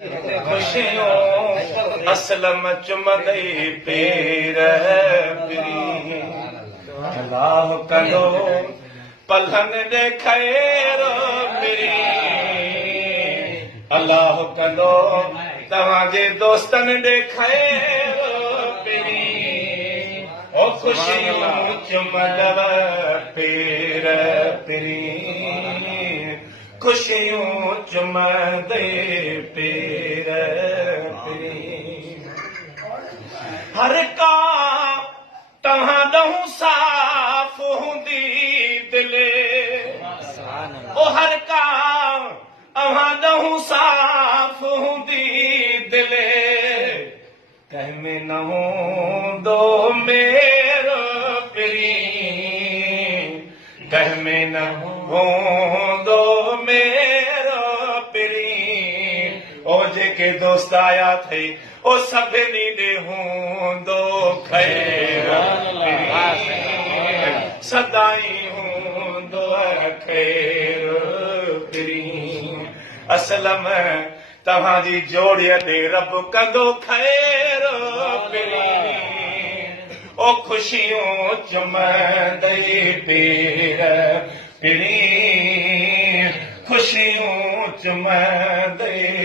खुशियों असलम चुमदई पेर पिरी अल्लाह कंदो पलहन दे खैर पिरी अल्लाह कंदो तव्हांजे दोस्तन दे खैर पिरी ओ खुशियों चुमदव पेर पिरी खुशियों चुमदे पेर पिरी हर का तव्हां ॾहूं साफ़ हूंदी दिले ओ हर का अव्हां ॾहूं साफ़ हूंदी दिले कंहिंमें न हूंदो मेरो पिरी कंहिंमें न हूंदो मेरो पिरी ओ जेके दोस्त आया थई ओ सभिनी ॾे हूंदो खैर सदाई हूंदो खैर पिरी असलम तव्हांजी जोड़ीअ ते रब कंदो खैर पिरी ओ खुशियों चुमदई पेर पिरी खुशियों चुमदई